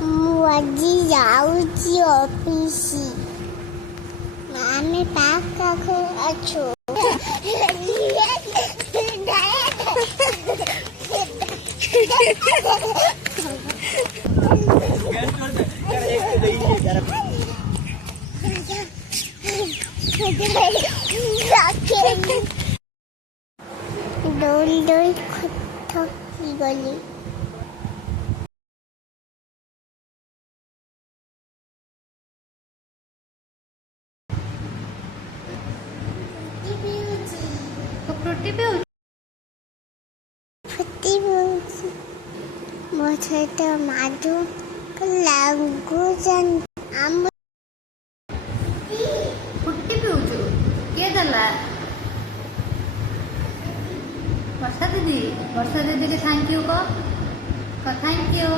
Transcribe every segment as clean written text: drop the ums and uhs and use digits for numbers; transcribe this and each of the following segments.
ମୁଁ ଆଜି ଯାଉଛି ଅଫିସ। ଆମେ ପାଖରେ ଅଛୁ। ଦୌଡ଼ି ଦୌଡ଼ି ଥକି ଗଲି। ଫ୍ରୁଟି ପିଉଛୁ? ଫୁଟି ପିଉଛି। ମୋ ସହିତ ମାଧୁ ଲାଗୁଛନ୍ତି। ଆମ ଫ୍ରୁଟି ପିଉଛୁ? କିଏ ଦେଲା? ବର୍ଷା ଦିଦି। ବର୍ଷା ଦିଦିକି ଥ୍ୟାଙ୍କ ୟୁ କହ। Thank you.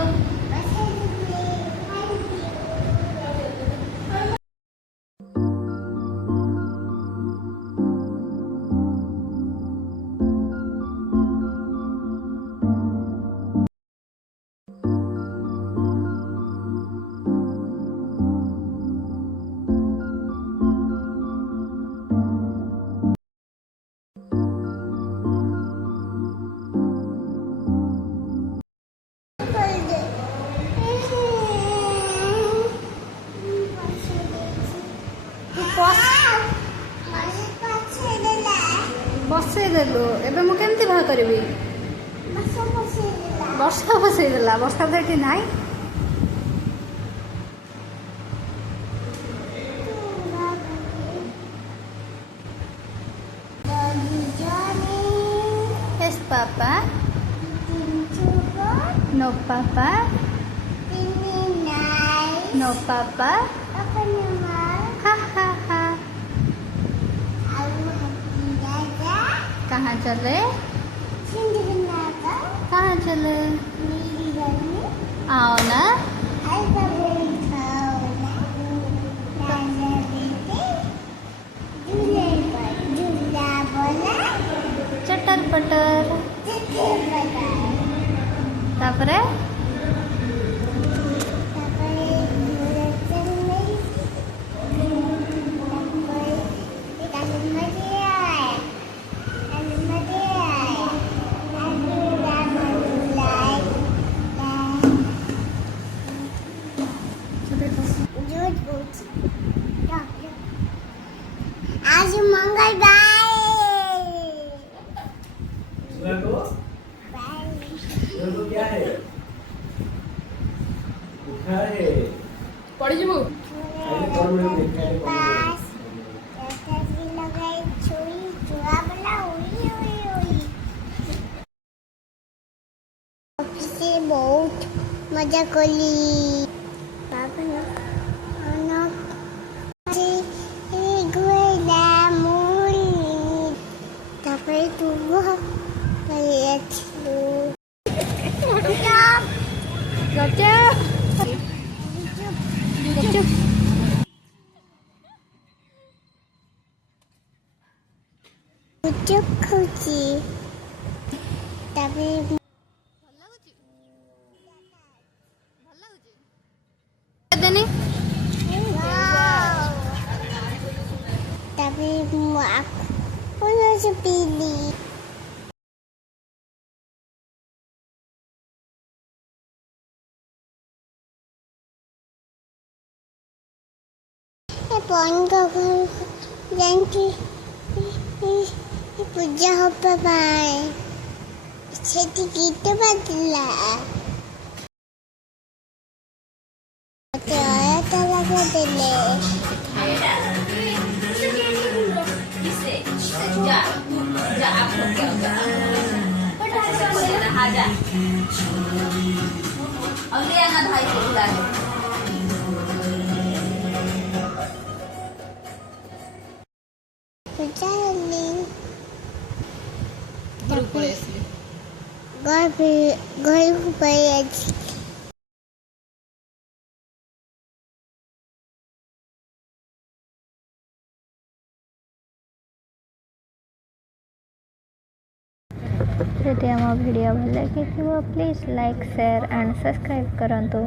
ବସେଇଦେଲୁ। ଏବେ ମୁଁ କେମିତି ବାହା କରିବି? ବର୍ଷା ବସେଇଦେଲା। ବର୍ଷା ତ ଏଠି ନାହିଁ। Yes, Papa. No, Papa. No, Papa. Ha ha ha. कहाँ चले? कहाँ चले? आओ ना। चटर पटर। तापरे आज मंगलवार क्या है? उठा है। पड़ी जीवु। बहुत मजा कली। ଖାଉଛି ତାପରେ ମୁଁ ଆଖୁ ପିଇଲି। ପଙ୍କ ଘରକୁ ଯାଇକି ପୂଜା ହବା ପାଇଁ ସେଠି ଗୀତ ବାଜିଲା। ମତେ ଅୟତ ଲଗେଇଦେଲେ। ପୂଜା ହେଲି। ଘରକୁ ପଳେଇ ଆସିଲି। ଯଦି ଆମ ଭିଡ଼ିଓ ଭଲ ଲାଗିଥିବ please like share and subscribe କରନ୍ତୁ।